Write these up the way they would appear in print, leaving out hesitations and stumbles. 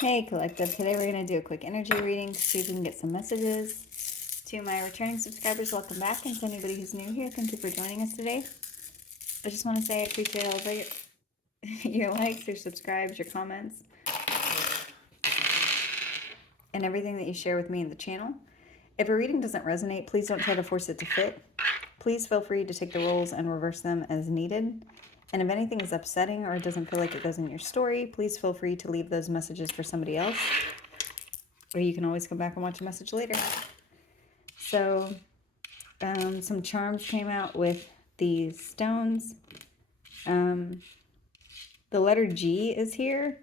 Hey Collective, today we're going to do a quick energy reading to see if we can get some messages. To my returning subscribers, welcome back, and to anybody who's new here, thank you for joining us today. I just want to say I appreciate all of your likes, your subscribes, your comments, and everything that you share with me in the channel. If a reading doesn't resonate, please don't try to force it to fit. Please feel free to take the roles and reverse them as needed. And if anything is upsetting or it doesn't feel like it goes in your story, please feel free to leave those messages for somebody else. Or you can always come back and watch a message later. So, some charms came out with these stones. The letter G is here,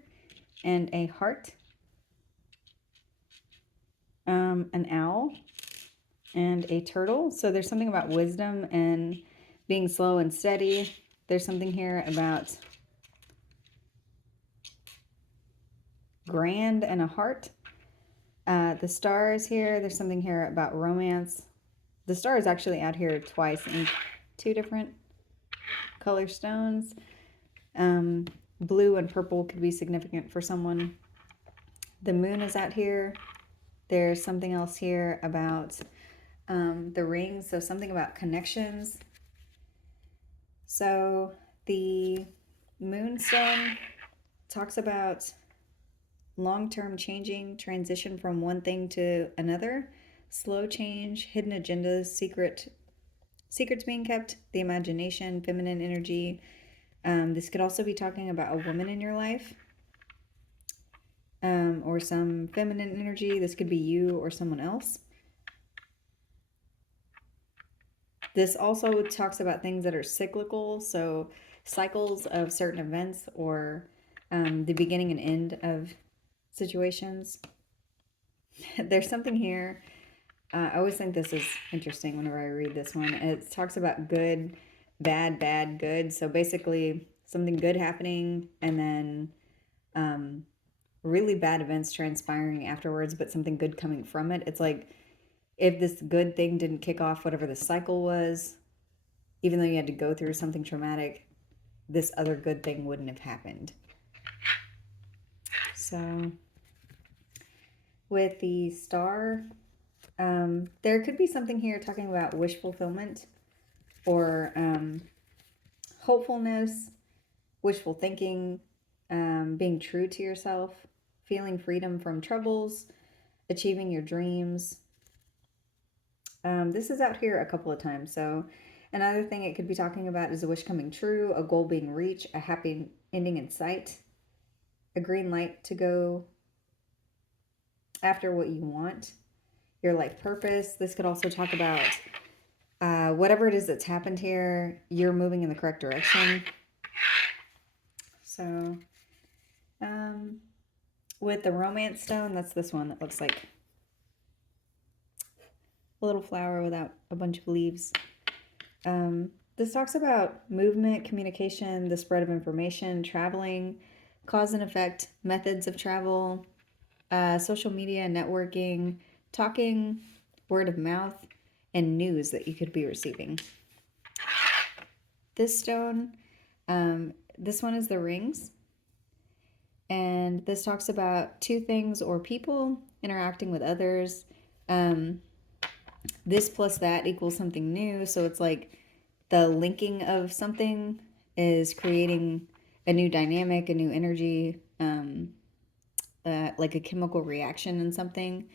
and a heart, an owl, and a turtle. So there's something about wisdom and being slow and steady. There's something here about grand and a heart. The star is here. There's something here about romance. The star is actually out here twice in two different color stones. Blue and purple could be significant for someone. The moon is out here. There's something else here about the rings, so something about connections. So the moonstone talks about long-term changing, transition from one thing to another, slow change, hidden agendas, secrets being kept, the imagination, feminine energy. This could also be talking about a woman in your life, or some feminine energy. This could be you or someone else. This also talks about things that are cyclical, so cycles of certain events or the beginning and end of situations. There's something here. I always think this is interesting whenever I read this one. It talks about good, bad, bad, good. So basically something good happening and then really bad events transpiring afterwards, but something good coming from it. It's like if this good thing didn't kick off whatever the cycle was, even though you had to go through something traumatic, this other good thing wouldn't have happened. So with the star, there could be something here talking about wish fulfillment or hopefulness, wishful thinking, being true to yourself, feeling freedom from troubles, achieving your dreams. This is out here a couple of times. So another thing it could be talking about is a wish coming true, a goal being reached, a happy ending in sight, a green light to go after what you want, your life purpose. This could also talk about whatever it is that's happened here, you're moving in the correct direction. So with the romance stone, that's this one that looks like a little flower without a bunch of leaves. This talks about movement, communication, the spread of information, traveling, cause and effect, methods of travel, social media, networking, talking, word of mouth, and news that you could be receiving. This stone, this one is the rings. And this talks about two things or people interacting with others. This plus that equals something new. So it's like the linking of something is creating a new dynamic, a new energy, like a chemical reaction in something.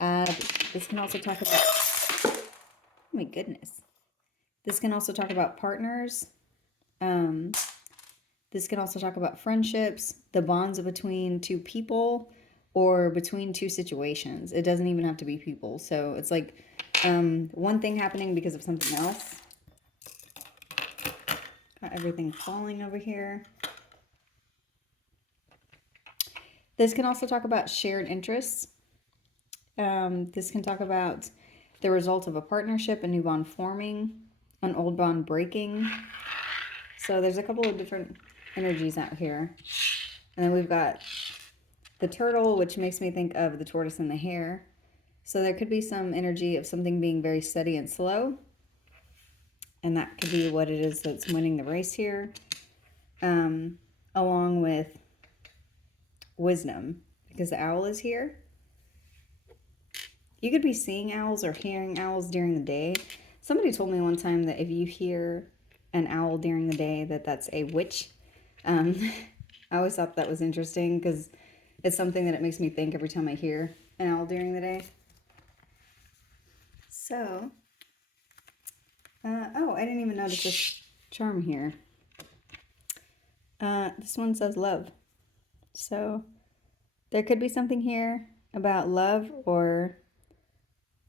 This can also talk about, oh my goodness. This can also talk about partners. This can also talk about friendships, the bonds between two people or between two situations. It doesn't even have to be people. So it's like one thing happening because of something else. Got everything falling over here. This can also talk about shared interests. This can talk about the result of a partnership, a new bond forming, an old bond breaking. So there's a couple of different energies out here. And then we've got the turtle, which makes me think of the tortoise and the hare. So there could be some energy of something being very steady and slow. And that could be what it is that's winning the race here. Along with wisdom, because the owl is here. You could be seeing owls or hearing owls during the day. Somebody told me one time that if you hear an owl during the day, that's a witch. I always thought that was interesting because it's something that it makes me think every time I hear an owl during the day. So, oh, I didn't even notice this charm here. This one says love. So, there could be something here about love, or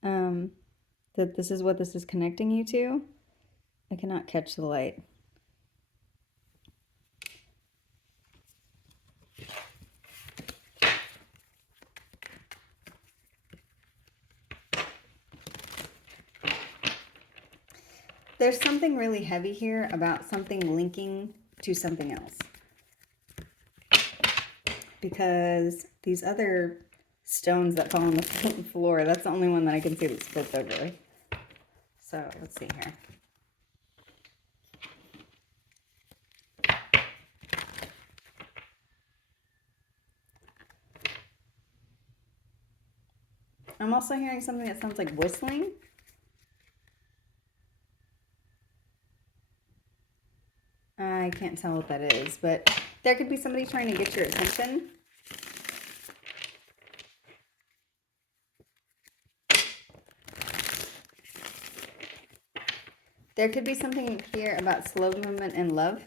that this is what this is connecting you to. I cannot catch the light. There's something really heavy here about something linking to something else. Because these other stones that fall on the floor, that's the only one that I can see that's flipped over. So let's see here. I'm also hearing something that sounds like whistling. I can't tell what that is, but there could be somebody trying to get your attention. There could be something here about slow movement and love.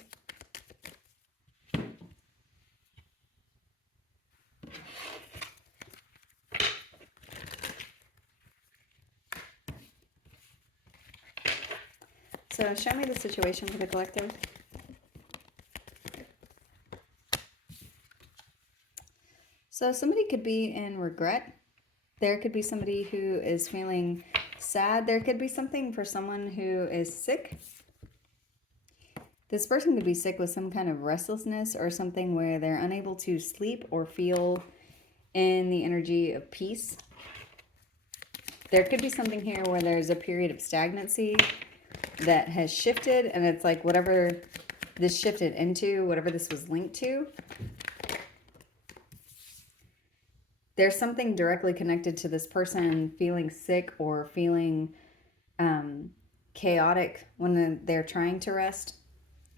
So show me the situation for the collective. So somebody could be in regret. There could be somebody who is feeling sad. There could be something for someone who is sick. This person could be sick with some kind of restlessness or something where they're unable to sleep or feel in the energy of peace. There could be something here where there's a period of stagnancy that has shifted, and it's like whatever this shifted into, whatever this was linked to, there's something directly connected to this person feeling sick or feeling chaotic when they're trying to rest.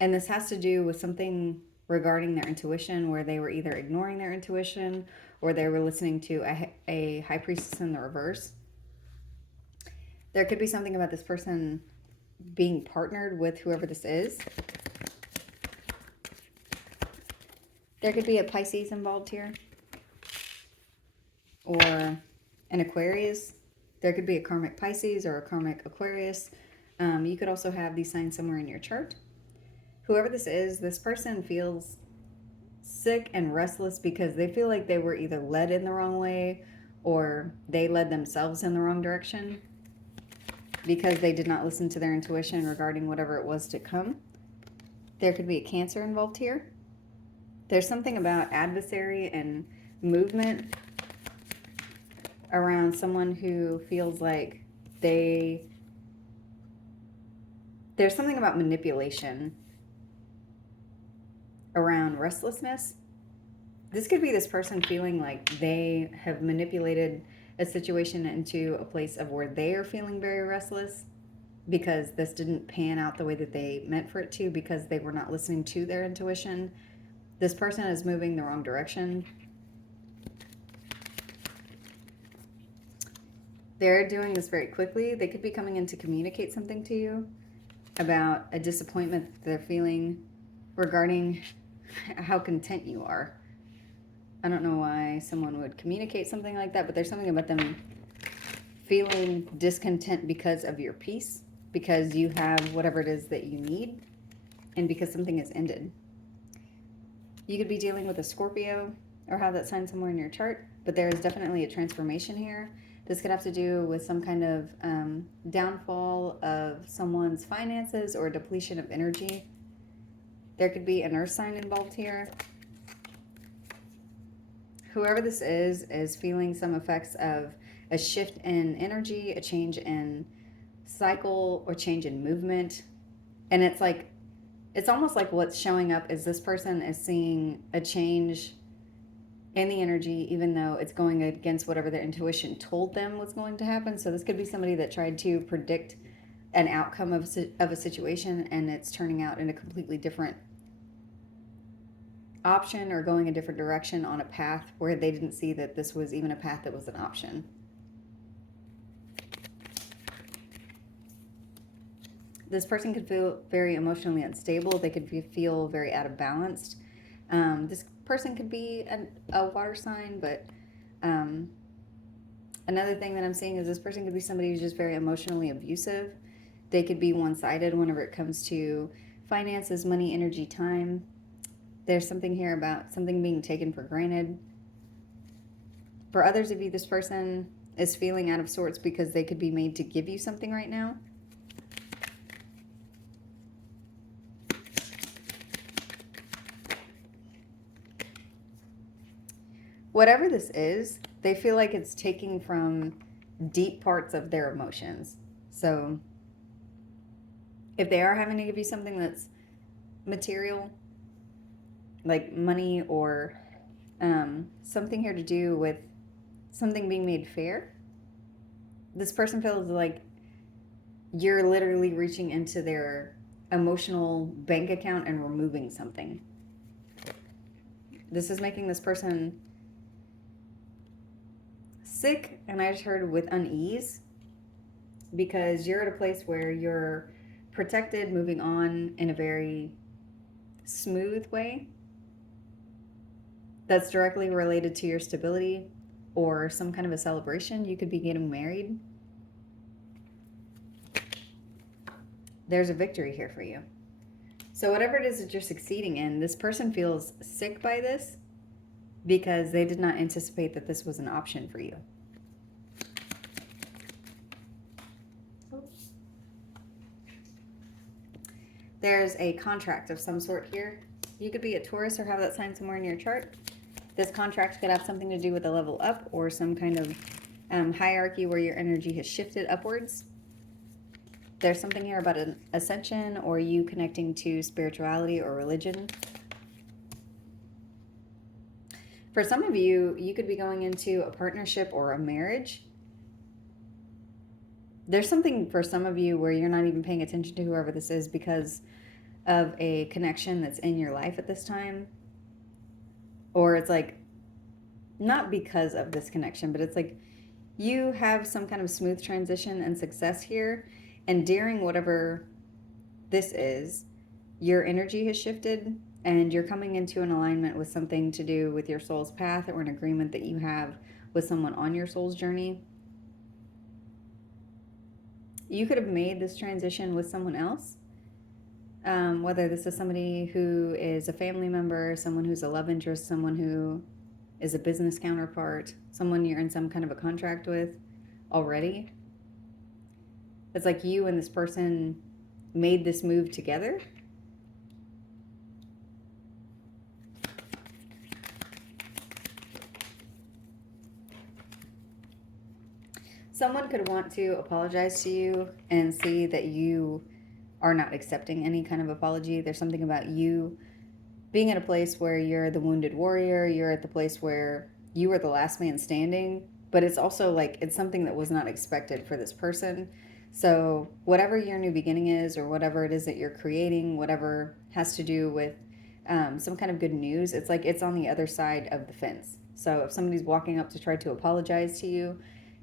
And this has to do with something regarding their intuition, where they were either ignoring their intuition or they were listening to a high priestess in the reverse. There could be something about this person being partnered with whoever this is. There could be a Pisces involved here, or an Aquarius. There could be a karmic Pisces or a karmic Aquarius. You could also have these signs somewhere in your chart. Whoever this is, this person feels sick and restless because they feel like they were either led in the wrong way or they led themselves in the wrong direction because they did not listen to their intuition regarding whatever it was to come. There could be a Cancer involved here. There's something about adversary and movement around someone who feels like there's something about manipulation around restlessness. This could be this person feeling like they have manipulated a situation into a place of where they are feeling very restless because this didn't pan out the way that they meant for it to, because they were not listening to their intuition. This person is moving the wrong direction. They're doing this very quickly. They could be coming in to communicate something to you about a disappointment that they're feeling regarding how content you are. I don't know why someone would communicate something like that, but there's something about them feeling discontent because of your peace, because you have whatever it is that you need, and because something has ended. You could be dealing with a Scorpio or have that sign somewhere in your chart, but there is definitely a transformation here. This could have to do with some kind of downfall of someone's finances or depletion of energy. There could be an earth sign involved here. Whoever this is feeling some effects of a shift in energy, a change in cycle, or change in movement. And it's almost like what's showing up is this person is seeing a change in the energy, even though it's going against whatever their intuition told them was going to happen. So this could be somebody that tried to predict an outcome of a situation, and it's turning out in a completely different option, or going a different direction on a path where they didn't see that this was even a path that was an option. This person could feel very emotionally unstable. They could feel very out of balance. This person could be a water sign, but another thing that I'm seeing is this person could be somebody who's just very emotionally abusive. They could be one-sided whenever it comes to finances, money, energy, time. There's something here about something being taken for granted. For others of you, this person is feeling out of sorts because they could be made to give you something right now. Whatever this is, they feel like it's taking from deep parts of their emotions. So if they are having to give you something that's material, like money, or something here to do with something being made fair, this person feels like you're literally reaching into their emotional bank account and removing something. This is making this person sick, and I just heard with unease, because you're at a place where you're protected, moving on in a very smooth way that's directly related to your stability or some kind of a celebration. You could be getting married. There's a victory here for you. So whatever it is that you're succeeding in, this person feels sick by this because they did not anticipate that this was an option for you. There's a contract of some sort here. You could be a Taurus or have that sign somewhere in your chart. This contract could have something to do with a level up or some kind of hierarchy where your energy has shifted upwards. There's something here about an ascension or you connecting to spirituality or religion. For some of you, you could be going into a partnership or a marriage. There's something for some of you where you're not even paying attention to whoever this is because of a connection that's in your life at this time. Or it's like, not because of this connection, but it's like you have some kind of smooth transition and success here. And during whatever this is, your energy has shifted and you're coming into an alignment with something to do with your soul's path or an agreement that you have with someone on your soul's journey. You could have made this transition with someone else, whether this is somebody who is a family member, someone who's a love interest, someone who is a business counterpart, someone you're in some kind of a contract with already. It's like you and this person made this move together. Someone could want to apologize to you and see that you are not accepting any kind of apology. There's something about you being at a place where you're the wounded warrior. You're at the place where you are the last man standing. But it's also like it's something that was not expected for this person. So whatever your new beginning is, or whatever it is that you're creating, whatever has to do with some kind of good news, it's like it's on the other side of the fence. So if somebody's walking up to try to apologize to you,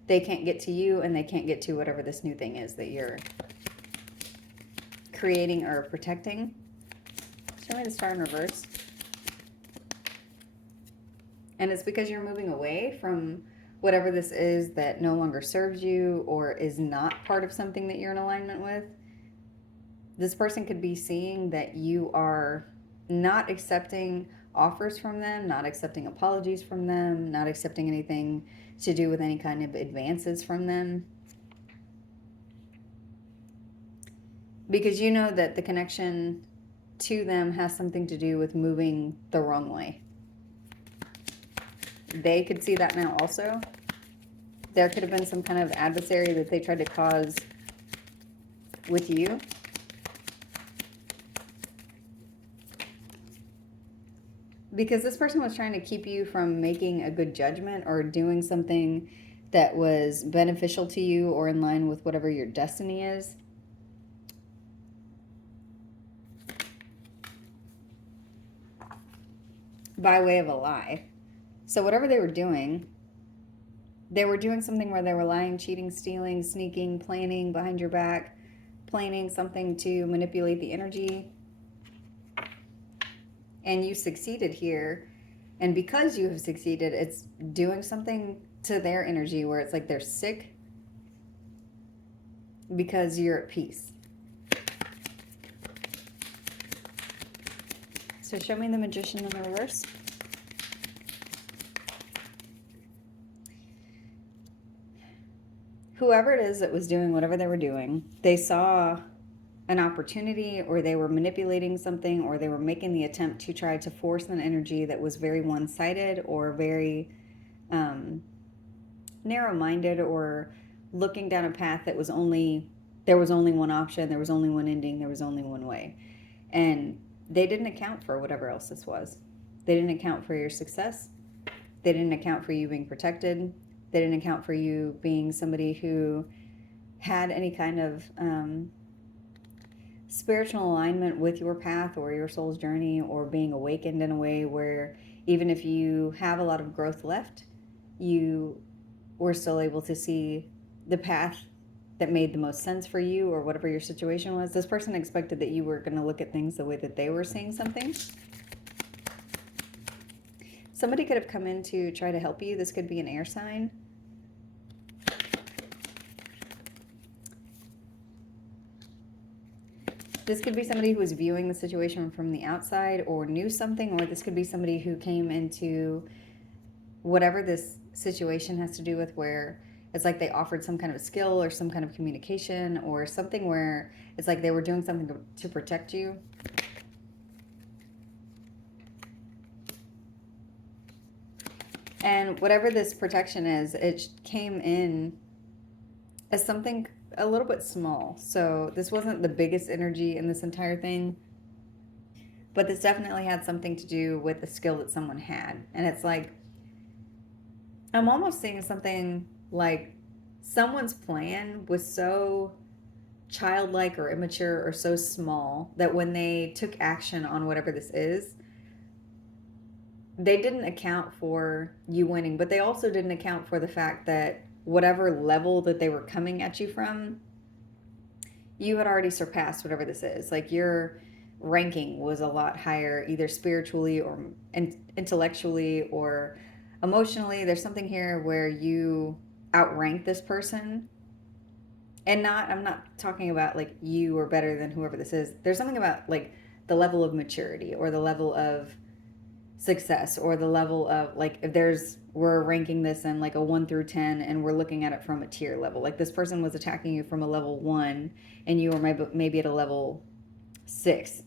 they can't get to you and they can't get to whatever this new thing is that you're creating or protecting. Show me the star in reverse. And it's because you're moving away from whatever this is that no longer serves you or is not part of something that you're in alignment with. This person could be seeing that you are not accepting offers from them, not accepting apologies from them, not accepting anything to do with any kind of advances from them. Because you know that the connection to them has something to do with moving the wrong way. They could see that now also. There could have been some kind of adversary that they tried to cause with you. Because this person was trying to keep you from making a good judgment or doing something that was beneficial to you or in line with whatever your destiny is. By way of a lie. So whatever they were doing something where they were lying, cheating, stealing, sneaking, planning behind your back, planning something to manipulate the energy. And you succeeded here. And because you have succeeded, it's doing something to their energy where it's like they're sick because you're at peace. So show me the Magician in the reverse. Whoever it is that was doing whatever they were doing, they saw an opportunity, or they were manipulating something, or they were making the attempt to try to force an energy that was very one-sided or very narrow-minded, or looking down a path that was there was only one option, there was only one ending, there was only one way. And they didn't account for whatever else this was. They didn't account for your success. They didn't account for you being protected. They didn't account for you being somebody who had any kind of spiritual alignment with your path or your soul's journey, or being awakened in a way where even if you have a lot of growth left, you were still able to see the path that made the most sense for you, or whatever your situation was. This person expected that you were going to look at things the way that they were seeing something. Somebody could have come in to try to help you. This could be an air sign. This could be somebody who was viewing the situation from the outside or knew something, or this could be somebody who came into whatever this situation has to do with, where it's like they offered some kind of a skill or some kind of communication or something where it's like they were doing something to protect you. And whatever this protection is, it came in as something a little bit small. So this wasn't the biggest energy in this entire thing, but this definitely had something to do with the skill that someone had. And it's like, I'm almost seeing something like someone's plan was so childlike or immature or so small that when they took action on whatever this is, they didn't account for you winning, but they also didn't account for the fact that whatever level that they were coming at you from, you had already surpassed whatever this is. Like your ranking was a lot higher, either spiritually or intellectually or emotionally. There's something here where you outrank this person. And I'm not talking about like you are better than whoever this is. There's something about like the level of maturity or the level of success, or the level of like, if we're ranking this in like a 1 through 10 and we're looking at it from a tier level. Like this person was attacking you from a level 1 and you were maybe at a level 6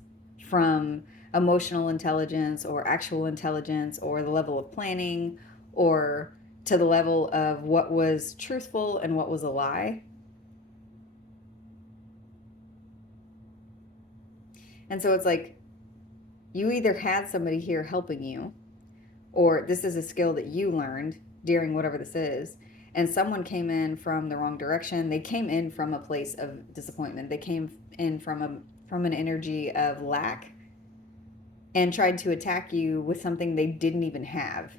from emotional intelligence or actual intelligence, or the level of planning, or to the level of what was truthful and what was a lie. And so it's like you either had somebody here helping you, or this is a skill that you learned during whatever this is, and someone came in from the wrong direction. They came in from a place of disappointment. They came in from an energy of lack and tried to attack you with something they didn't even have.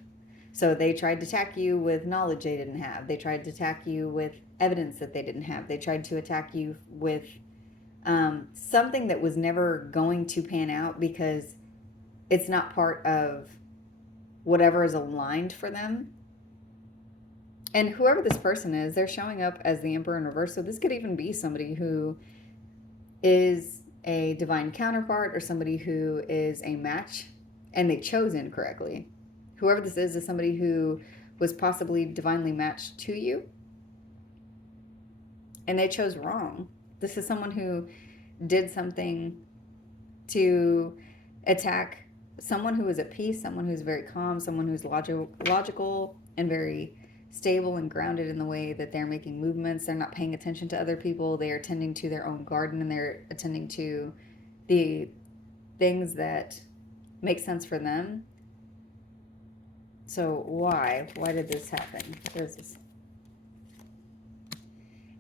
So they tried to attack you with knowledge they didn't have. They tried to attack you with evidence that they didn't have. They tried to attack you with something that was never going to pan out because it's not part of whatever is aligned for them. And whoever this person is, they're showing up as the Emperor in reverse. So this could even be somebody who is a divine counterpart, or somebody who is a match and they chose incorrectly. Whoever this is somebody who was possibly divinely matched to you and they chose wrong. This is someone who did something to attack someone who is at peace, someone who's very calm, someone who's logical and very stable and grounded in the way that they're making movements. They're not paying attention to other people. They are tending to their own garden, and they're attending to the things that make sense for them. So why? Why did this happen? There's this.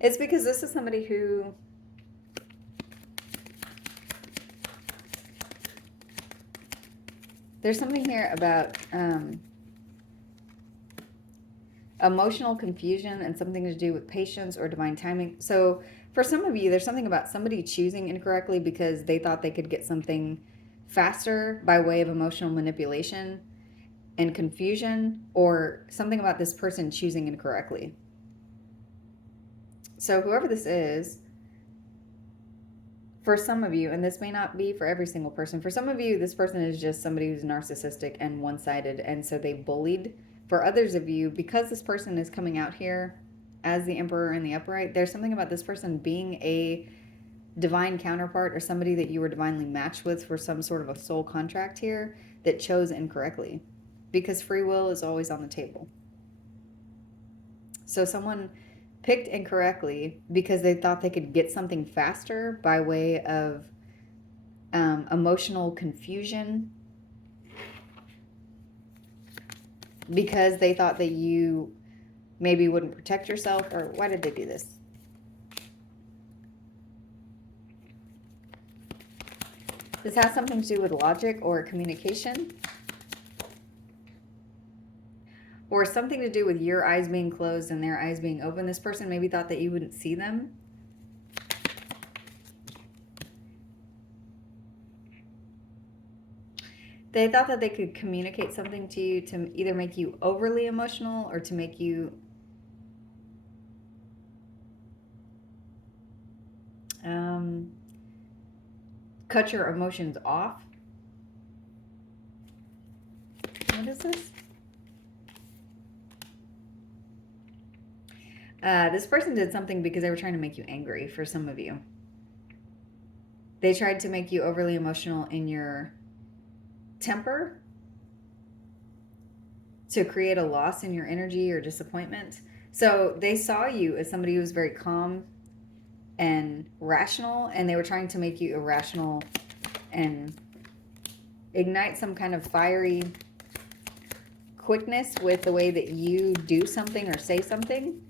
It's because this is somebody who there's something here about emotional confusion and something to do with patience or divine timing. So for some of you, there's something about somebody choosing incorrectly because they thought they could get something faster by way of emotional manipulation and confusion, or something about this person choosing incorrectly. So whoever this is, for some of you, and this may not be for every single person, for some of you, this person is just somebody who's narcissistic and one-sided, and so they bullied. For others of you, because this person is coming out here as the Emperor in the upright, there's something about this person being a divine counterpart or somebody that you were divinely matched with for some sort of a soul contract here that chose incorrectly, because free will is always on the table. So someone picked incorrectly because they thought they could get something faster by way of emotional confusion, because they thought that you maybe wouldn't protect yourself. Or why did they do this? This has something to do with logic or communication, or something to do with your eyes being closed and their eyes being open. This person maybe thought that you wouldn't see them. They thought that they could communicate something to you to either make you overly emotional or to make you cut your emotions off. What is this? This person did something because they were trying to make you angry. For some of you, they tried to make you overly emotional in your temper to create a loss in your energy or disappointment. So they saw you as somebody who was very calm and rational, and they were trying to make you irrational and ignite some kind of fiery quickness with the way that you do something or say something.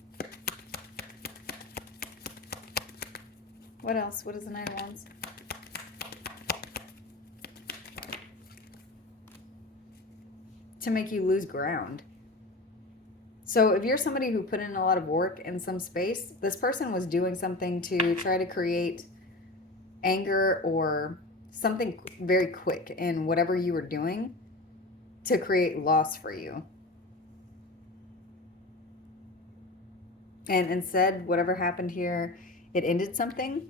What else? What is the Nine of Wands? To make you lose ground. So if you're somebody who put in a lot of work in some space, this person was doing something to try to create anger or something very quick in whatever you were doing to create loss for you. And instead, whatever happened here, it ended something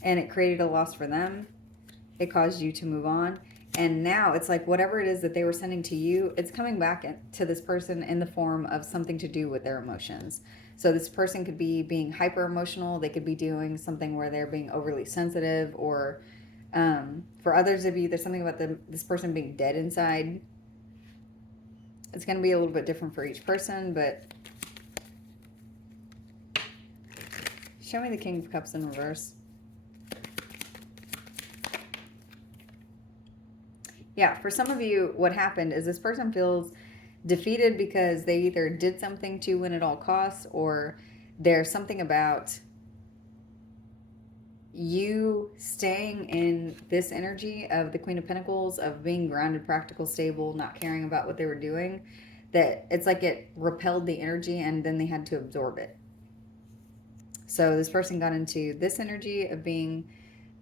and it created a loss for them. It caused you to move on. And now it's like whatever it is that they were sending to you, it's coming back to this person in the form of something to do with their emotions. So this person could be being hyper emotional. They could be doing something where they're being overly sensitive, or for others of you, there's something about this person being dead inside. It's going to be a little bit different for each person, but show me the King of Cups in reverse. Yeah, for some of you, what happened is this person feels defeated because they either did something to win at all costs, or there's something about you staying in this energy of the Queen of Pentacles, of being grounded, practical, stable, not caring about what they were doing, that it's like it repelled the energy and then they had to absorb it. So this person got into this energy of being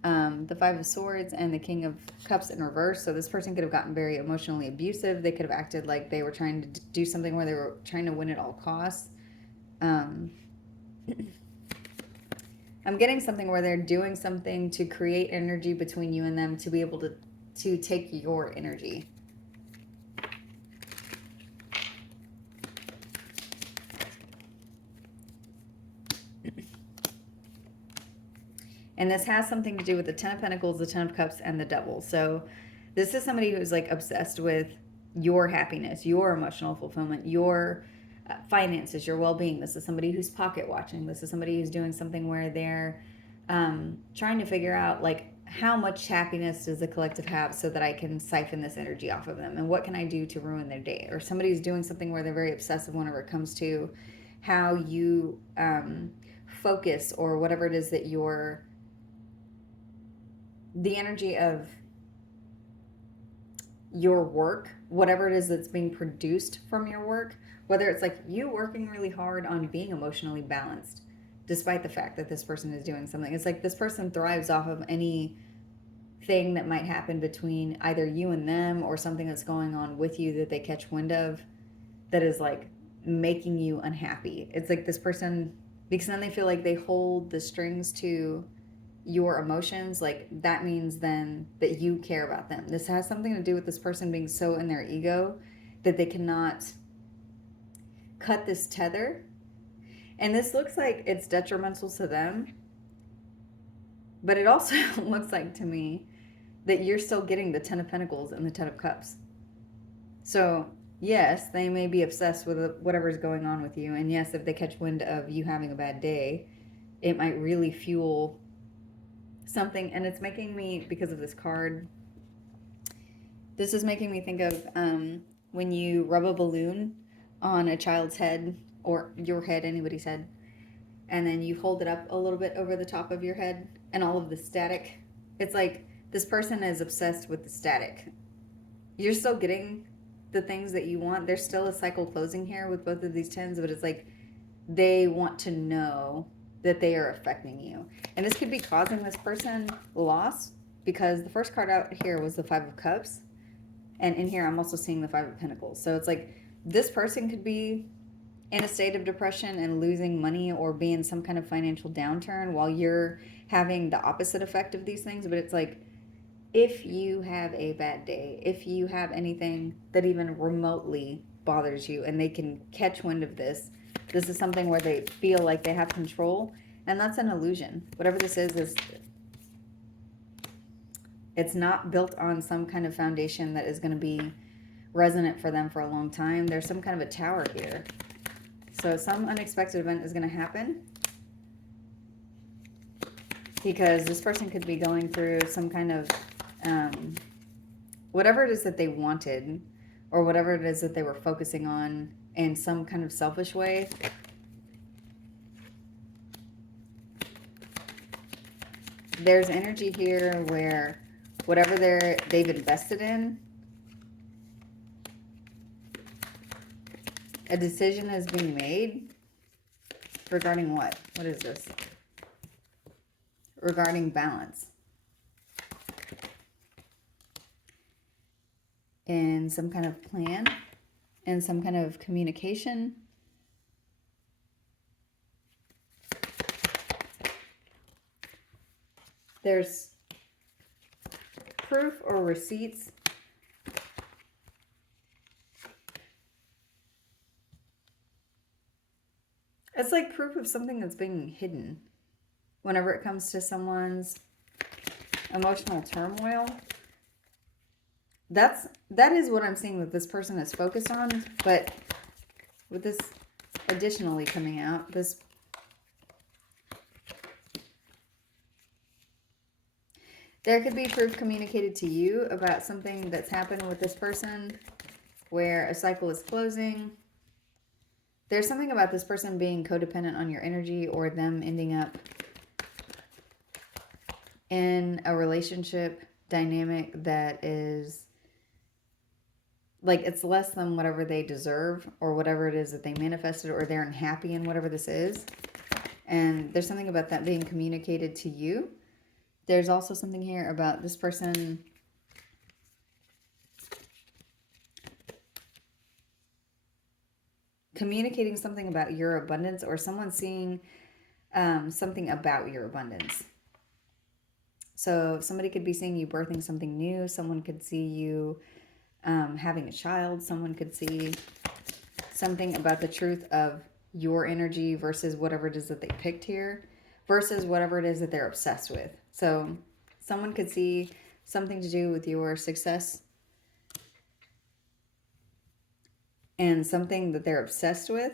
the Five of Swords and the King of Cups in reverse. So this person could have gotten very emotionally abusive. They could have acted like they were trying to do something where they were trying to win at all costs. I'm getting something where they're doing something to create energy between you and them to be able to take your energy. And this has something to do with the Ten of Pentacles, the Ten of Cups, and the Devil. So this is somebody who's like obsessed with your happiness, your emotional fulfillment, your finances, your well-being. This is somebody who's pocket watching. This is somebody who's doing something where they're trying to figure out, like, how much happiness does the collective have so that I can siphon this energy off of them? And what can I do to ruin their day? Or somebody's doing something where they're very obsessive whenever it comes to how you focus, or whatever it is that the energy of your work, whatever it is that's being produced from your work, whether it's like you working really hard on being emotionally balanced, despite the fact that this person is doing something. It's like this person thrives off of any thing that might happen between either you and them, or something that's going on with you that they catch wind of that is like making you unhappy. It's like this person, because then they feel like they hold the strings to your emotions. Like that means then that you care about them. This has something to do with this person being so in their ego that they cannot cut this tether. And this looks like it's detrimental to them, but it also looks like to me that you're still getting the 10 of Pentacles and the 10 of Cups. So yes, they may be obsessed with whatever's going on with you. And yes, if they catch wind of you having a bad day, it might really fuel something. And it's making me, because of this card, this is making me think of when you rub a balloon on a child's head, or your head, anybody's head, and then you hold it up a little bit over the top of your head, and all of the static. It's like this person is obsessed with the static. You're still getting the things that you want. There's still a cycle closing here with both of these tens, but it's like they want to know that they are affecting you. And this could be causing this person loss, because the first card out here was the Five of Cups. And in here, I'm also seeing the Five of Pentacles. So it's like this person could be in a state of depression and losing money, or be in some kind of financial downturn, while you're having the opposite effect of these things. But it's like, if you have a bad day, if you have anything that even remotely bothers you, and they can catch wind of this, this is something where they feel like they have control. And that's an illusion. Whatever this is it's not built on some kind of foundation that is going to be resonant for them for a long time. There's some kind of a tower here. So some unexpected event is going to happen, because this person could be going through some kind of whatever it is that they wanted, or whatever it is that they were focusing on in some kind of selfish way. There's energy here where whatever they've invested in, a decision is being made regarding what? What is this? Regarding balance. In some kind of plan, in some kind of communication. There's proof or receipts. It's like proof of something that's being hidden whenever it comes to someone's emotional turmoil. That is what I'm seeing that this person is focused on. But with this additionally coming out, there could be proof communicated to you about something that's happened with this person where a cycle is closing. There's something about this person being codependent on your energy, or them ending up in a relationship dynamic that is like, it's less than whatever they deserve, or whatever it is that they manifested, or they're unhappy in whatever this is. And there's something about that being communicated to you. There's also something here about this person communicating something about your abundance, or someone seeing something about your abundance. So somebody could be seeing you birthing something new. Someone could see you having a child. Someone could see something about the truth of your energy versus whatever it is that they picked here, versus whatever it is that they're obsessed with. So someone could see something to do with your success and something that they're obsessed with,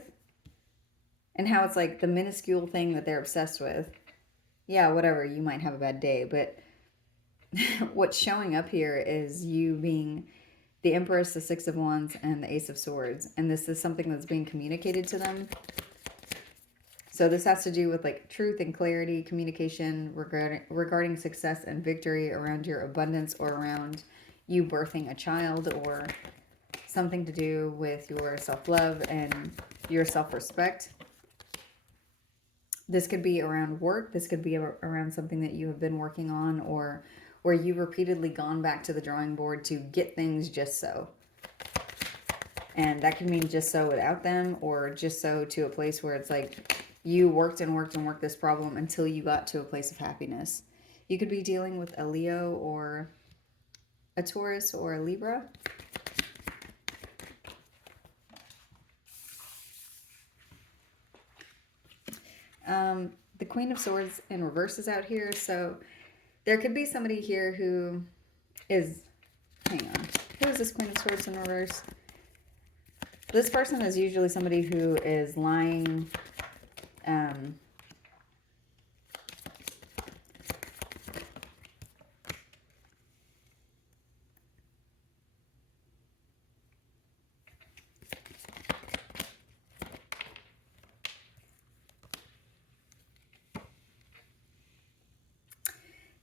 and how it's like the minuscule thing that they're obsessed with. Yeah, whatever, you might have a bad day, but what's showing up here is you being the Empress, the Six of Wands, and the Ace of Swords. And this is something that's being communicated to them. So this has to do with like truth and clarity, communication regarding success and victory, around your abundance, or around you birthing a child, or something to do with your self-love and your self-respect. This could be around work. This could be around something that you have been working on, or where you've repeatedly gone back to the drawing board to get things just so. And that can mean just so without them, or just so to a place where it's like you worked and worked and worked this problem until you got to a place of happiness. You could be dealing with a Leo or a Taurus or a Libra. The Queen of Swords in reverse is out here. So there could be somebody here who is, hang on, who is this Queen of Swords in reverse? This person is usually somebody who is lying,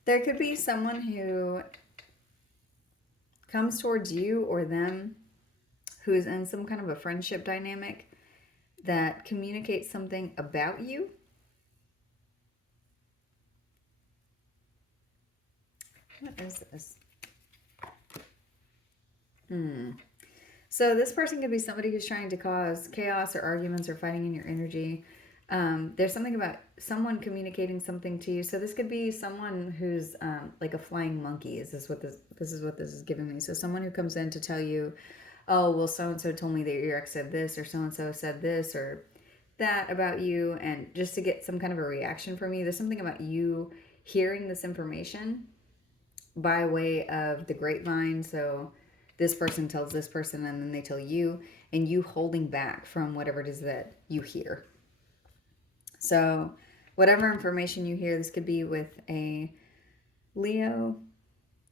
there could be someone who comes towards you or them who is in some kind of a friendship dynamic that communicates something about you. What is this? So this person could be somebody who's trying to cause chaos or arguments or fighting in your energy. There's something about someone communicating something to you. So this could be someone who's like a flying monkey. This is what this is giving me. So someone who comes in to tell you, oh, well, so-and-so told me that your ex said this, or so-and-so said this or that about you, and just to get some kind of a reaction from you. There's something about you hearing this information by way of the grapevine. So this person tells this person, and then they tell you, and you holding back from whatever it is that you hear. So whatever information you hear, this could be with a Leo,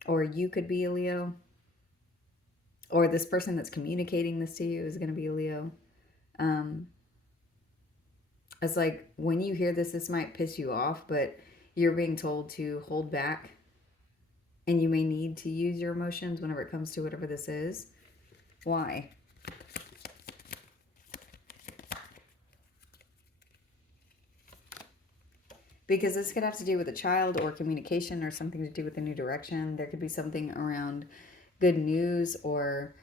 or you could be a Leo, or this person that's communicating this to you is going to be a Leo. It's like when you hear this might piss you off, but you're being told to hold back, and you may need to use your emotions whenever it comes to whatever this is. Why? Because this could have to do with a child or communication, or something to do with a new direction. There could be something around good news, or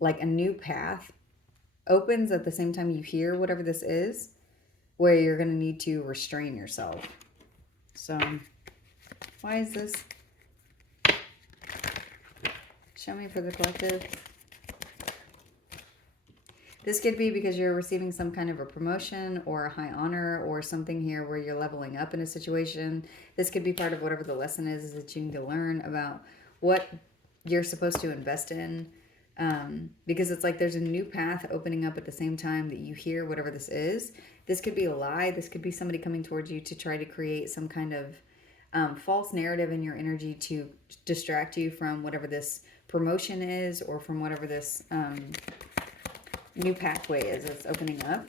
like a new path opens at the same time you hear whatever this is, where you're going to need to restrain yourself. So why is this? Show me for the collective. This could be because you're receiving some kind of a promotion or a high honor, or something here where you're leveling up in a situation. This could be part of whatever the lesson is that you need to learn about what you're supposed to invest in. Because it's like there's a new path opening up at the same time that you hear whatever this is. This could be a lie. This could be somebody coming towards you to try to create some kind of false narrative in your energy to distract you from whatever this promotion is, or from whatever this new pathway is that's opening up.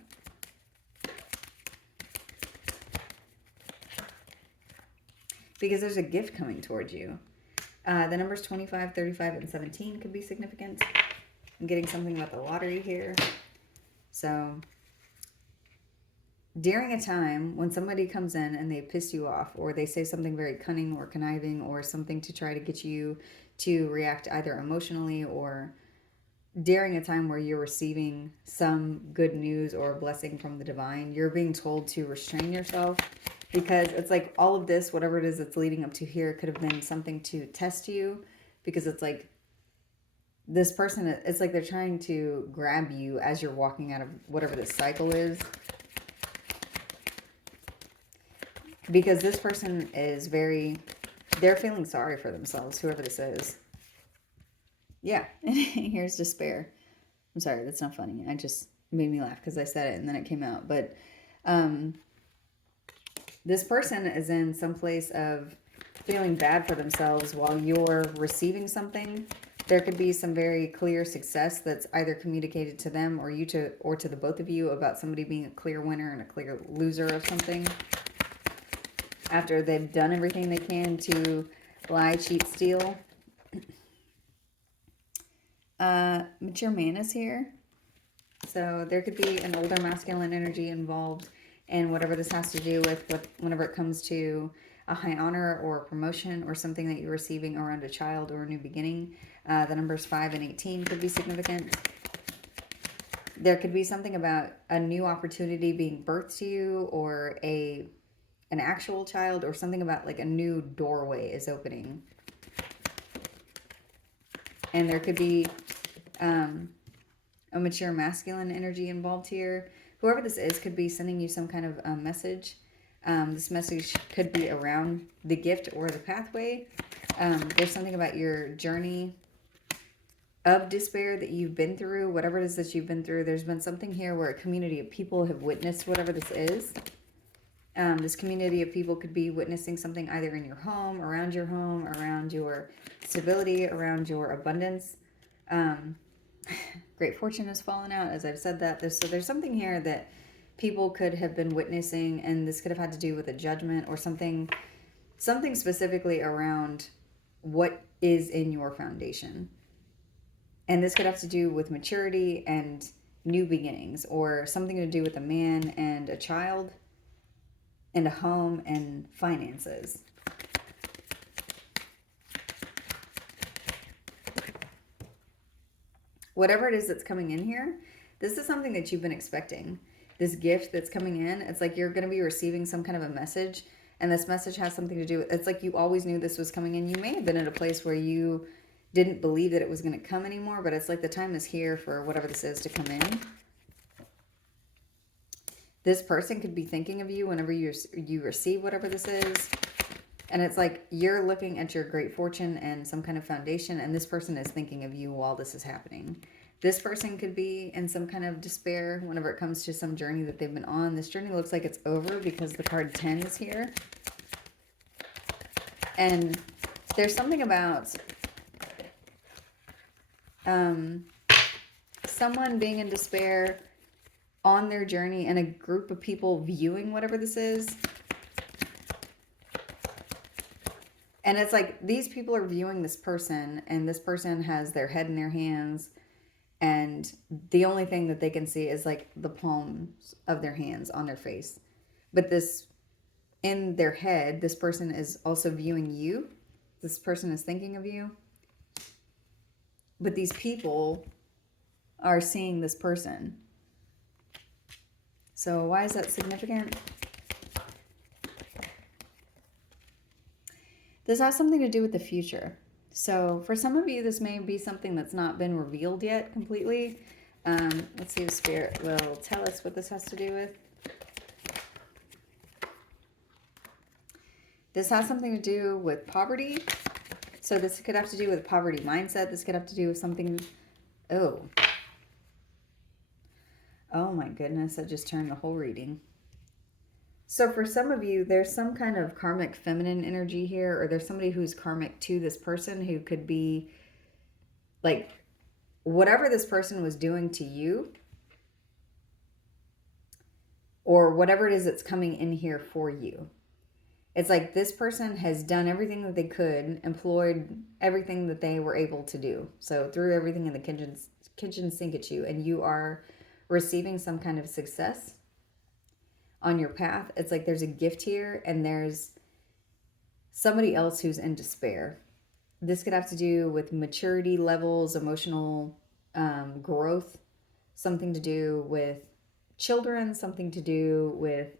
Because there's a gift coming towards you. The numbers 25, 35, and 17 could be significant. I'm getting something about the lottery here. So during a time when somebody comes in and they piss you off, or they say something very cunning or conniving, or something to try to get you to react either emotionally, or during a time where you're receiving some good news or blessing from the divine, you're being told to restrain yourself. Because it's like all of this, whatever it is that's leading up to here, could have been something to test you. Because it's like this person, it's like they're trying to grab you as you're walking out of whatever this cycle is. Because this person is they're feeling sorry for themselves, whoever this is. Yeah, here's despair. I'm sorry, that's not funny. I just made me laugh because I said it and then it came out. But this person is in some place of feeling bad for themselves while you're receiving something. There could be some very clear success that's either communicated to them or to the both of you about somebody being a clear winner and a clear loser of something after they've done everything they can to lie, cheat, steal. Mature man is here. So there could be an older masculine energy involved in whatever this has to do with whenever it comes to a high honor or a promotion or something that you're receiving around a child or a new beginning. The numbers 5 and 18 could be significant. There could be something about a new opportunity being birthed to you, or an actual child, or something about like a new doorway is opening. And there could be a mature masculine energy involved here. Whoever this is could be sending you some kind of message. This message could be around the gift or the pathway. There's something about your journey of despair that you've been through, whatever it is that you've been through. There's been something here where a community of people have witnessed whatever this is. This community of people could be witnessing something either in your home, around your stability, around your abundance. Great fortune has fallen out, as I've said that. So there's something here that people could have been witnessing, and this could have had to do with a judgment or something specifically around what is in your foundation. And this could have to do with maturity and new beginnings, or something to do with a man and a child and a home and finances. Whatever it is that's coming in here, this is something that you've been expecting. This gift that's coming in, it's like you're going to be receiving some kind of a message, and this message has something to do with, it's like you always knew this was coming in. You may have been at a place where you didn't believe that it was going to come anymore, but it's like the time is here for whatever this is to come in. This person could be thinking of you whenever you receive whatever this is. And it's like you're looking at your great fortune and some kind of foundation, and this person is thinking of you while this is happening. This person could be in some kind of despair whenever it comes to some journey that they've been on. This journey looks like it's over because the card 10 is here. And there's something about someone being in despair on their journey and a group of people viewing whatever this is. And it's like these people are viewing this person, and this person has their head in their hands, and the only thing that they can see is like the palms of their hands on their face. But this, in their head, this person is also viewing you. This person is thinking of you. But these people are seeing this person. So why is that significant? This has something to do with the future. So for some of you, this may be something that's not been revealed yet completely. Let's see if Spirit will tell us what this has to do with. This has something to do with poverty. So this could have to do with poverty mindset. This could have to do with something... Oh my goodness, I just turned the whole reading. So for some of you, there's some kind of karmic feminine energy here, or there's somebody who's karmic to this person who could be like whatever this person was doing to you, or whatever it is that's coming in here for you. It's like this person has done everything that they could, employed everything that they were able to do. So threw everything in the kitchen sink at you, and you are receiving some kind of success on your path. It's like there's a gift here, and there's somebody else who's in despair. This could have to do with maturity levels, emotional growth, something to do with children, something to do with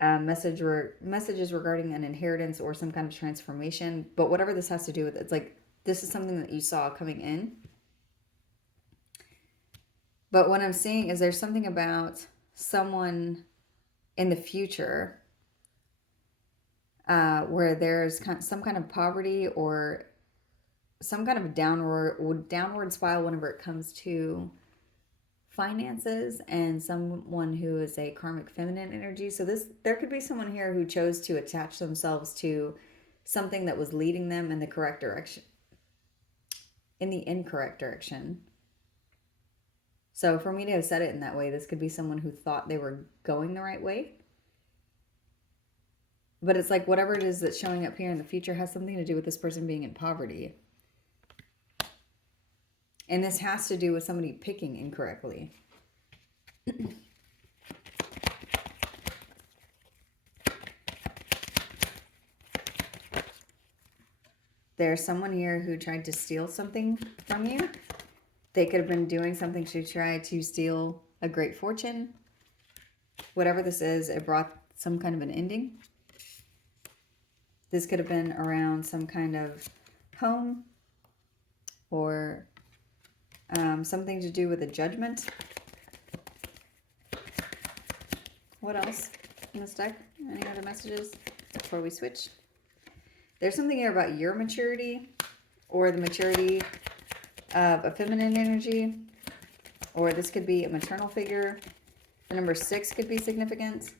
messages regarding an inheritance or some kind of transformation. But whatever this has to do with, it's like this is something that you saw coming in. But what I'm seeing is there's something about someone in the future where there's some kind of poverty or some kind of downward spiral whenever it comes to finances, and someone who is a karmic feminine energy. So there could be someone here who chose to attach themselves to something that was leading them in the correct direction, in the incorrect direction. So for me to have said it in that way, this could be someone who thought they were going the right way. But it's like whatever it is that's showing up here in the future has something to do with this person being in poverty. And this has to do with somebody picking incorrectly. There's someone here who tried to steal something from you. They could have been doing something to try to steal a great fortune. Whatever this is, it brought some kind of an ending. This could have been around some kind of home or something to do with a judgment. What else in this deck? Any other messages before we switch? There's something here about your maturity or the maturity of a feminine energy, or this could be a maternal figure. The number 6 could be significant.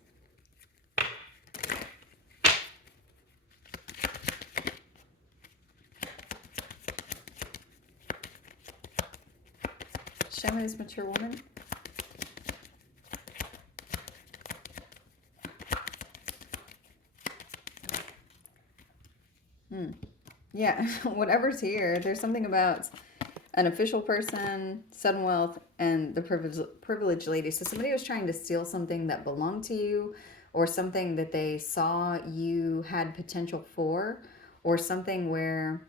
Show me this mature woman. Yeah, whatever's here, there's something about an official person, sudden wealth, and the privileged lady. So somebody was trying to steal something that belonged to you, or something that they saw you had potential for, or something where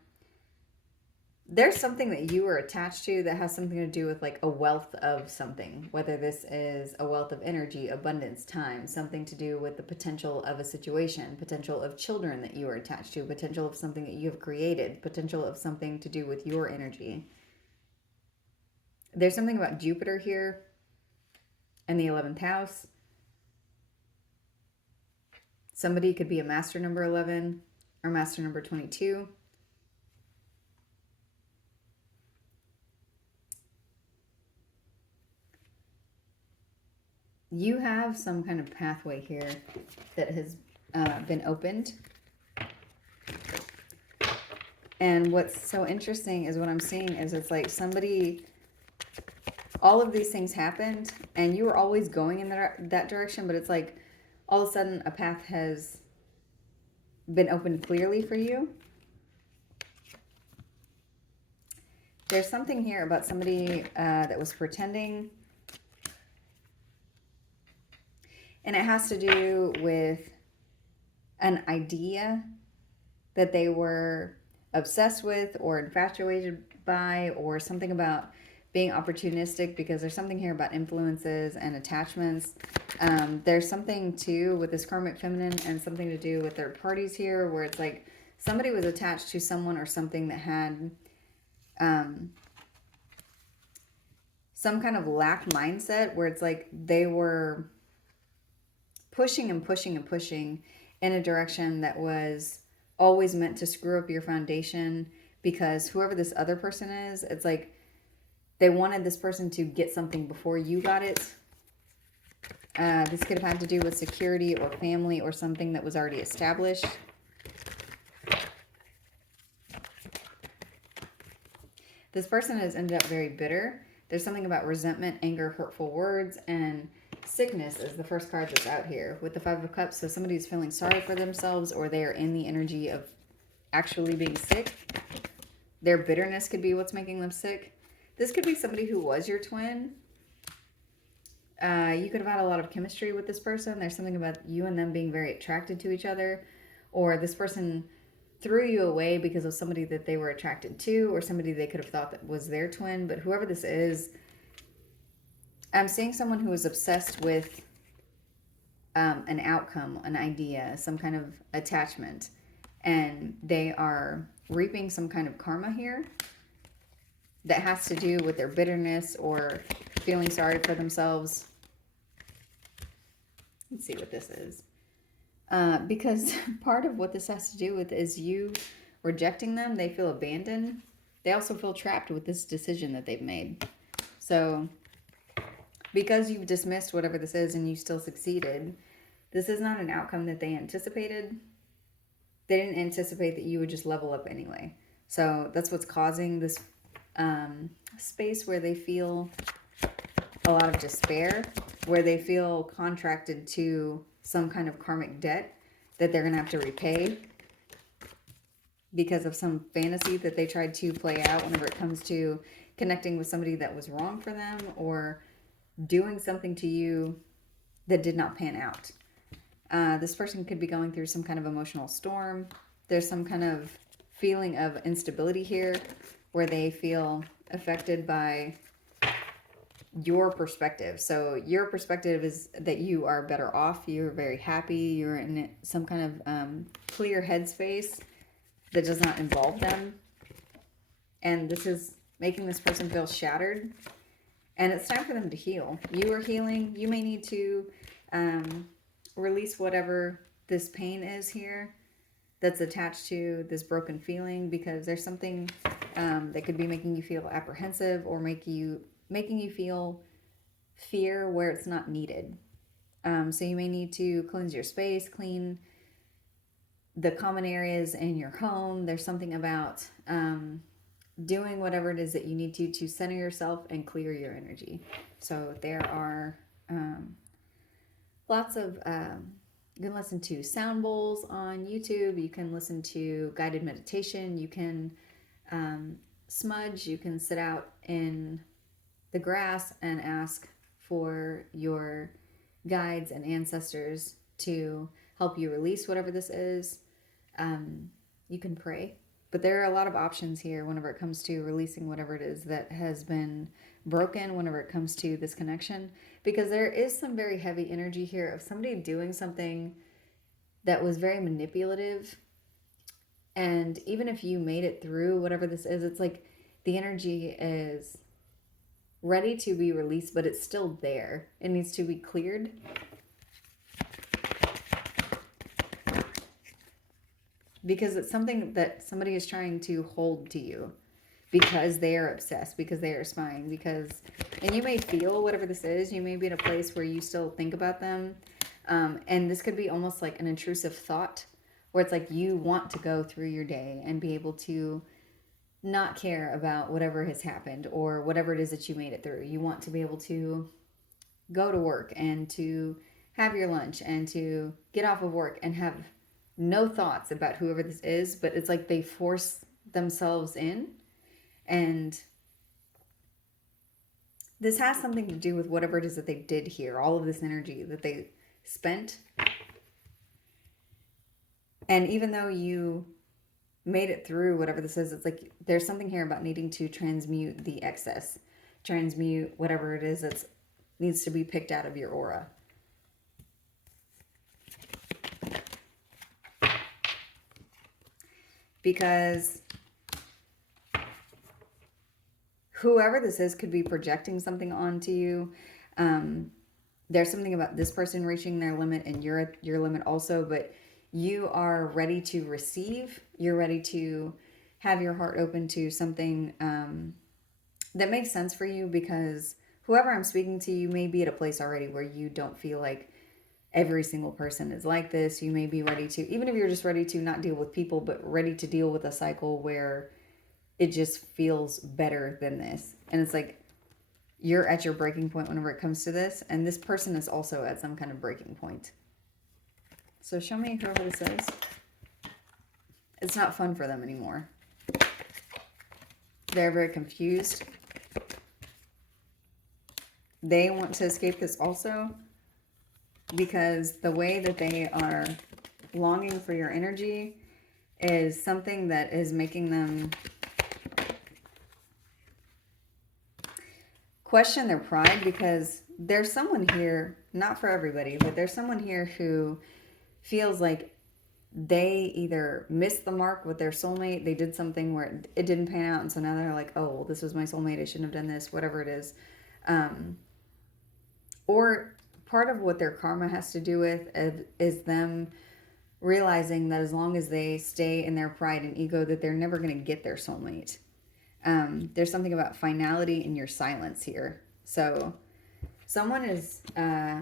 there's something that you are attached to that has something to do with like a wealth of something, whether this is a wealth of energy, abundance, time, something to do with the potential of a situation, potential of children that you are attached to, potential of something that you have created, potential of something to do with your energy. There's something about Jupiter here in the 11th house. Somebody could be a master number 11 or master number 22. You have some kind of pathway here that has been opened. And what's so interesting is what I'm seeing is it's like somebody, all of these things happened and you were always going in that direction, but it's like all of a sudden a path has been opened clearly for you. There's something here about somebody that was pretending. And it has to do with an idea that they were obsessed with or infatuated by, or something about being opportunistic, because there's something here about influences and attachments. There's something too with this karmic feminine and something to do with third parties here, where it's like somebody was attached to someone or something that had some kind of lack mindset, where it's like they were pushing and pushing and pushing in a direction that was always meant to screw up your foundation, because whoever this other person is, it's like they wanted this person to get something before you got it. This could have had to do with security or family or something that was already established. This person has ended up very bitter. There's something about resentment, anger, hurtful words, and sickness is the first card that's out here with the 5 of Cups. So somebody's feeling sorry for themselves, or they are in the energy of actually being sick. Their bitterness could be what's making them sick. This could be somebody who was your twin. You could have had a lot of chemistry with this person. There's something about you and them being very attracted to each other, or this person threw you away because of somebody that they were attracted to, or somebody they could have thought that was their twin. But whoever this is, I'm seeing someone who is obsessed with an outcome, an idea, some kind of attachment, and they are reaping some kind of karma here that has to do with their bitterness or feeling sorry for themselves. Let's see what this is. Because part of what this has to do with is you rejecting them. They feel abandoned. They also feel trapped with this decision that they've made. So because you've dismissed whatever this is and you still succeeded, this is not an outcome that they anticipated. they didn't anticipate that you would just level up anyway. So that's what's causing this space where they feel a lot of despair, where they feel contracted to some kind of karmic debt that they're going to have to repay because of some fantasy that they tried to play out whenever it comes to connecting with somebody that was wrong for them or doing something to you that did not pan out. This person could be going through some kind of emotional storm. There's some kind of feeling of instability here where they feel affected by your perspective. So your perspective is that you are better off. You're very happy. You're in some kind of clear headspace that does not involve them. And this is making this person feel shattered. And it's time for them to heal. You are healing. You may need to release whatever this pain is here that's attached to this broken feeling, because there's something that could be making you feel apprehensive or making you feel fear where it's not needed. So you may need to cleanse your space, clean the common areas in your home. There's something about doing whatever it is that you need to center yourself and clear your energy. So there are lots of you can listen to sound bowls on YouTube. You can listen to guided meditation. You can smudge. You can sit out in the grass and ask for your guides and ancestors to help you release whatever this is. You can pray. But there are a lot of options here whenever it comes to releasing whatever it is that has been broken, whenever it comes to this connection. Because there is some very heavy energy here of somebody doing something that was very manipulative. And even if you made it through whatever this is, it's like the energy is ready to be released, but it's still there. It needs to be cleared. Because it's something that somebody is trying to hold to you because they are obsessed, because they are spying, and you may feel whatever this is, you may be in a place where you still think about them. And this could be almost like an intrusive thought where it's like you want to go through your day and be able to not care about whatever has happened or whatever it is that you made it through. You want to be able to go to work and to have your lunch and to get off of work and have no thoughts about whoever this is, but it's like they force themselves in. And this has something to do with whatever it is that they did here, all of this energy that they spent. And even though you made it through whatever this is, it's like there's something here about needing to transmute the excess, transmute whatever it is that needs to be picked out of your aura. Because whoever this is could be projecting something onto you. There's something about this person reaching their limit and you're at your limit also, but you are ready to receive. You're ready to have your heart open to something that makes sense for you, because whoever I'm speaking to, you may be at a place already where you don't feel like every single person is like this. You may be ready to, even if you're just ready to not deal with people, but ready to deal with a cycle where it just feels better than this. And it's like you're at your breaking point whenever it comes to this. And this person is also at some kind of breaking point. So show me whoever this is. It's not fun for them anymore. They're very confused. They want to escape this also, because the way that they are longing for your energy is something that is making them question their pride, because there's someone here, not for everybody, but there's someone here who feels like they either missed the mark with their soulmate, they did something where it didn't pan out, and so now they're like, oh, well, this was my soulmate, I shouldn't have done this, whatever it is. Or part of what their karma has to do with is them realizing that as long as they stay in their pride and ego, that they're never going to get their soulmate. There's something about finality in your silence here. So someone is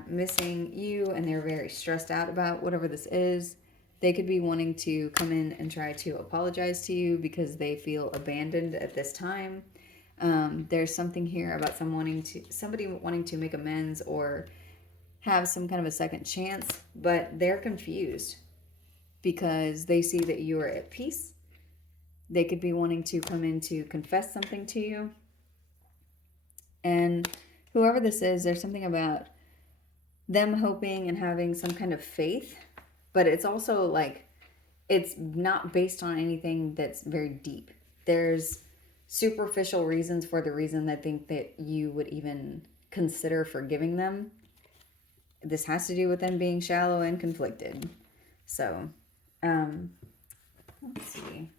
missing you and they're very stressed out about whatever this is. They could be wanting to come in and try to apologize to you because they feel abandoned at this time. There's something here about somebody wanting to make amends or have some kind of a second chance, but they're confused because they see that you are at peace. They could be wanting to come in to confess something to you. And whoever this is, there's something about them hoping and having some kind of faith, but it's also like it's not based on anything that's very deep. There's superficial reasons for the reason I think that you would even consider forgiving them. This has to do with them being shallow and conflicted. So, let's see.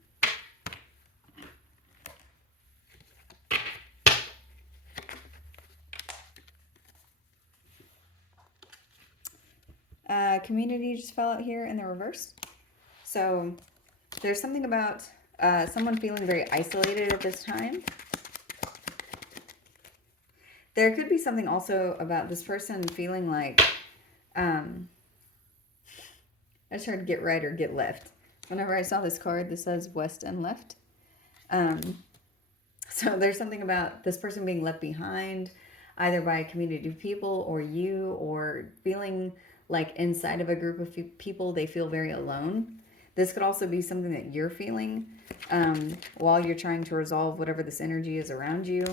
Community just fell out here in the reverse. So there's something about someone feeling very isolated at this time. There could be something also about this person feeling like, I just heard get right or get left. Whenever I saw this card, this says west and left. So there's something about this person being left behind, either by a community of people or you, or feeling like inside of a group of people, they feel very alone. This could also be something that you're feeling while you're trying to resolve whatever this energy is around you.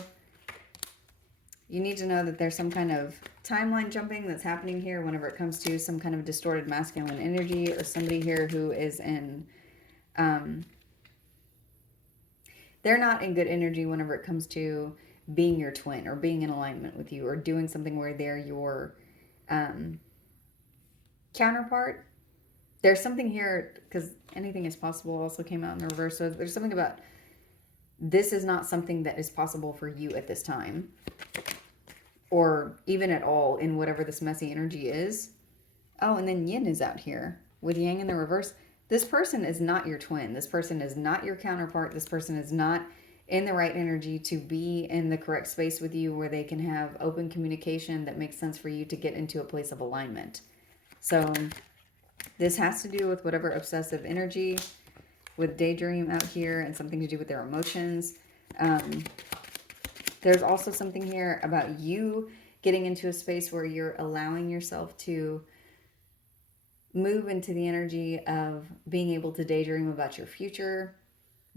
You need to know that there's some kind of timeline jumping that's happening here whenever it comes to some kind of distorted masculine energy, or somebody here who is in, they're not in good energy whenever it comes to being your twin or being in alignment with you or doing something where they're your counterpart. There's something here, because anything is possible also came out in the reverse. So there's something about this is not something that is possible for you at this time, or even at all in whatever this messy energy is. Oh, and then yin is out here with yang in the reverse. This person is not your twin. This person is not your counterpart. This person is not in the right energy to be in the correct space with you where they can have open communication that makes sense for you to get into a place of alignment. So this has to do with whatever obsessive energy, with daydream out here, and something to do with their emotions. There's also something here about you getting into a space where you're allowing yourself to move into the energy of being able to daydream about your future,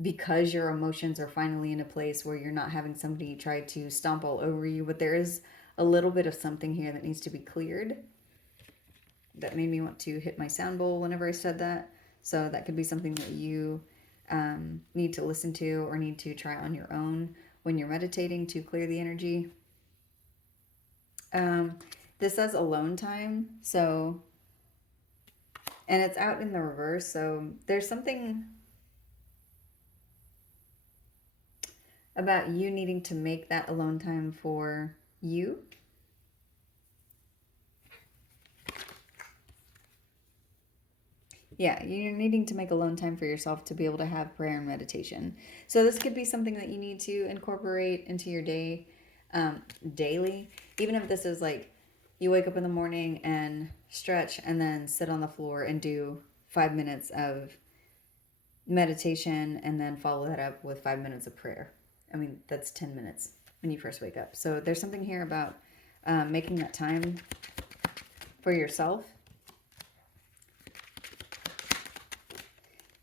because your emotions are finally in a place where you're not having somebody try to stomp all over you. But there is a little bit of something here that needs to be cleared. That made me want to hit my sound bowl whenever I said that. So that could be something that you need to listen to or need to try on your own when you're meditating to clear the energy. This says alone time. So, and it's out in the reverse. So there's something about you needing to make that alone time for you. Yeah, you're needing to make alone time for yourself to be able to have prayer and meditation. So this could be something that you need to incorporate into your day daily. Even if this is like you wake up in the morning and stretch and then sit on the floor and do 5 minutes of meditation and then follow that up with 5 minutes of prayer. I mean, that's 10 minutes when you first wake up. So there's something here about making that time for yourself.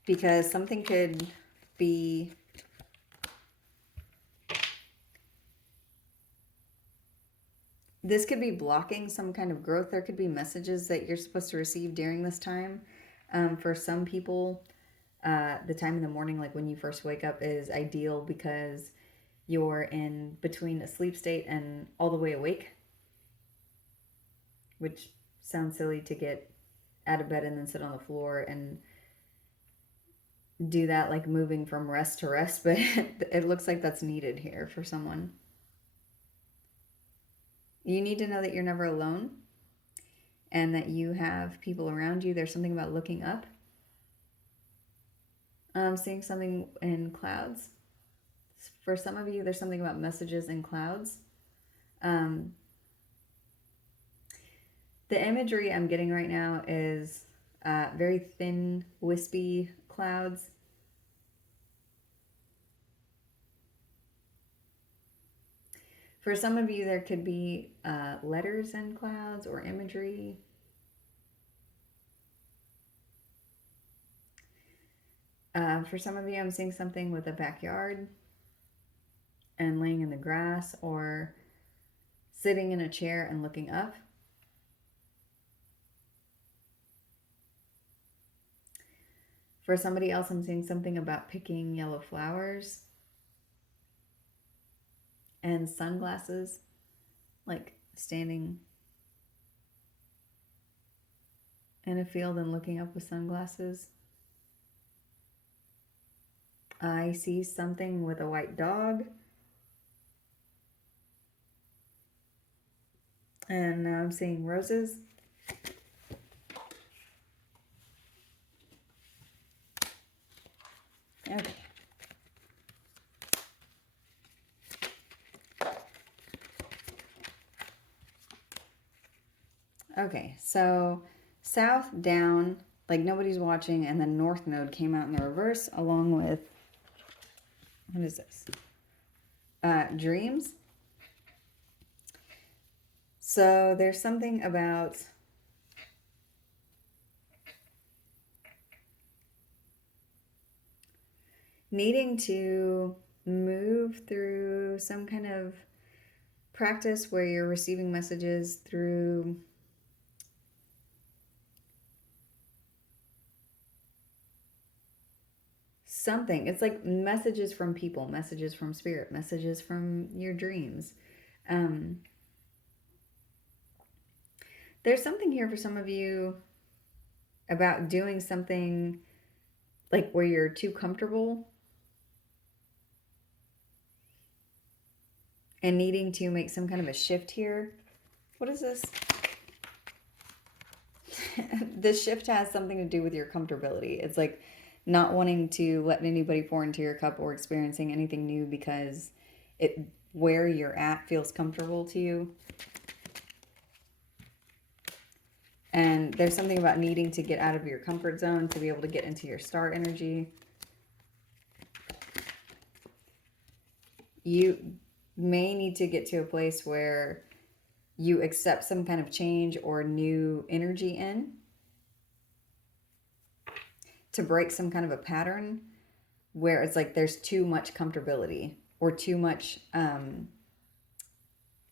Because something could be this could be blocking some kind of growth. There could be messages that you're supposed to receive during this time. For some people, the time in the morning, like when you first wake up, is ideal because you're in between a sleep state and all the way awake, which sounds silly to get out of bed and then sit on the floor and do that, like moving from rest to rest, but it looks like that's needed here for someone. You need to know that you're never alone and that you have people around you. There's something about looking up. Seeing something in clouds. For some of you, there's something about messages in clouds. The imagery I'm getting right now is very thin, wispy clouds. For some of you, there could be letters in clouds or imagery. For some of you, I'm seeing something with a backyard and laying in the grass or sitting in a chair and looking up. For somebody else, I'm seeing something about picking yellow flowers and sunglasses, like standing in a field and looking up with sunglasses. I see something with a white dog. And now I'm seeing roses. Okay. Okay, so south down, like nobody's watching, and then north node came out in the reverse along with, what is this? Dreams. So there's something about needing to move through some kind of practice where you're receiving messages through something. It's like messages from people, messages from spirit, messages from your dreams. There's something here for some of you about doing something like where you're too comfortable and needing to make some kind of a shift here. What is this? This shift has something to do with your comfortability. It's like not wanting to let anybody pour into your cup or experiencing anything new because where you're at feels comfortable to you. And there's something about needing to get out of your comfort zone to be able to get into your star energy. You may need to get to a place where you accept some kind of change or new energy in to break some kind of a pattern where it's like there's too much comfortability or too much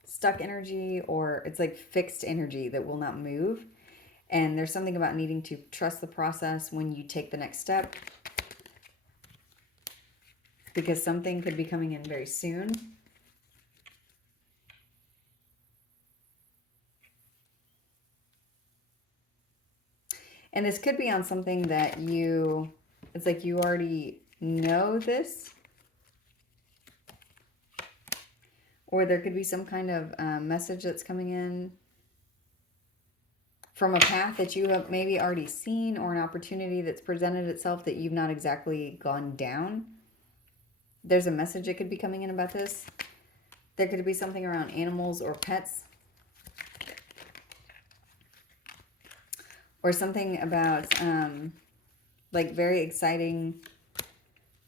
stuck energy, or it's like fixed energy that will not move. And there's something about needing to trust the process when you take the next step, because something could be coming in very soon. And this could be on something that it's like you already know this. Or there could be some kind of message that's coming in from a path that you have maybe already seen, or an opportunity that's presented itself that you've not exactly gone down. There's a message that could be coming in about this. There could be something around animals or pets. Or something about like very exciting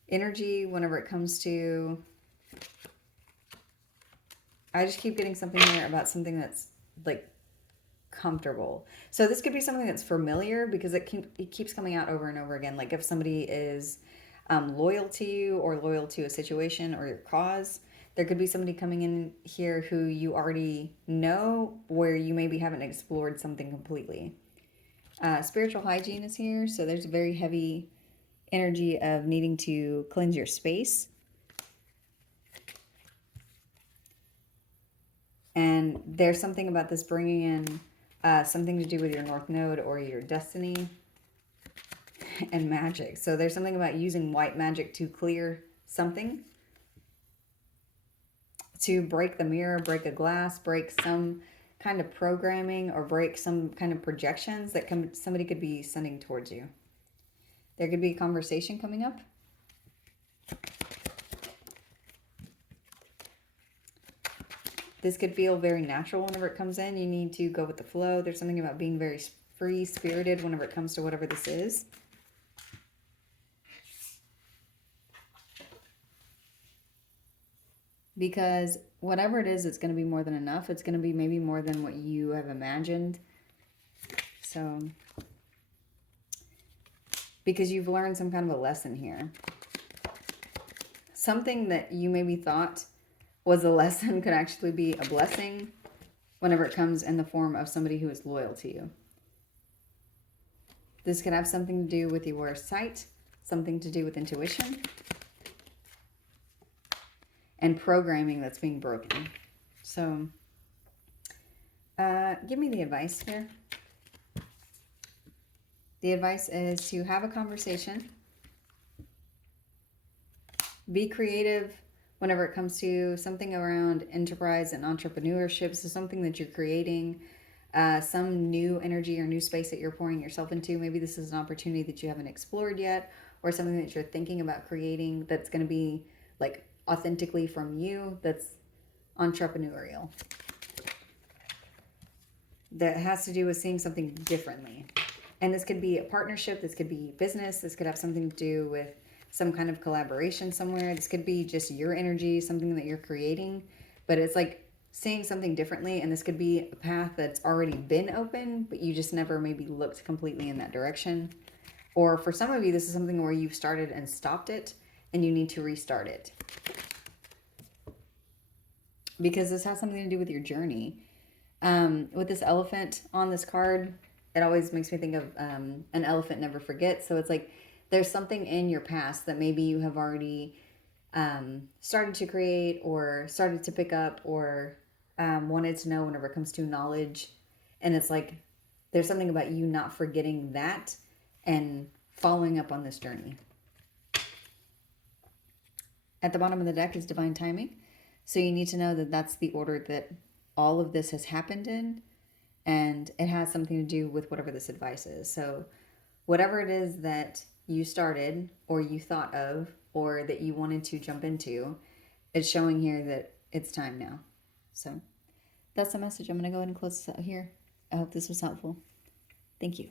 energy whenever it comes to... I just keep getting something here about something that's like comfortable. So this could be something that's familiar because it keeps coming out over and over again. Like if somebody is loyal to you or loyal to a situation or your cause, there could be somebody coming in here who you already know, where you maybe haven't explored something completely. Spiritual hygiene is here, so there's a very heavy energy of needing to cleanse your space. And there's something about this bringing in something to do with your North Node or your destiny and magic. So there's something about using white magic to clear something, to break the mirror, break a glass, break some kind of programming, or break some kind of projections that somebody could be sending towards you. There could be a conversation coming up. This could feel very natural whenever it comes in. You need to go with the flow. There's something about being very free-spirited whenever it comes to whatever this is. Because whatever it is, it's going to be more than enough. It's going to be maybe more than what you have imagined. So, because you've learned some kind of a lesson here. Something that you maybe thought was a lesson could actually be a blessing whenever it comes in the form of somebody who is loyal to you. This could have something to do with your sight, something to do with intuition, and programming that's being broken. So, give me the advice here. The advice is to have a conversation. Be creative whenever it comes to something around enterprise and entrepreneurship. So something that you're creating, some new energy or new space that you're pouring yourself into. Maybe this is an opportunity that you haven't explored yet, or something that you're thinking about creating that's going to be like authentically from you, that's entrepreneurial. That has to do with seeing something differently. And this could be a partnership, this could be business, this could have something to do with some kind of collaboration somewhere. This could be just your energy, something that you're creating. But it's like seeing something differently, and this could be a path that's already been open, but you just never maybe looked completely in that direction. Or for some of you, this is something where you've started and stopped it, and you need to restart it. Because this has something to do with your journey. With this elephant on this card, it always makes me think of an elephant never forgets. So it's like there's something in your past that maybe you have already started to create or started to pick up or wanted to know whenever it comes to knowledge. And it's like there's something about you not forgetting that and following up on this journey. At the bottom of the deck is divine timing. So you need to know that that's the order that all of this has happened in. And it has something to do with whatever this advice is. So whatever it is that you started or you thought of or that you wanted to jump into, it's showing here that it's time now. So that's the message. I'm going to go ahead and close this out here. I hope this was helpful. Thank you.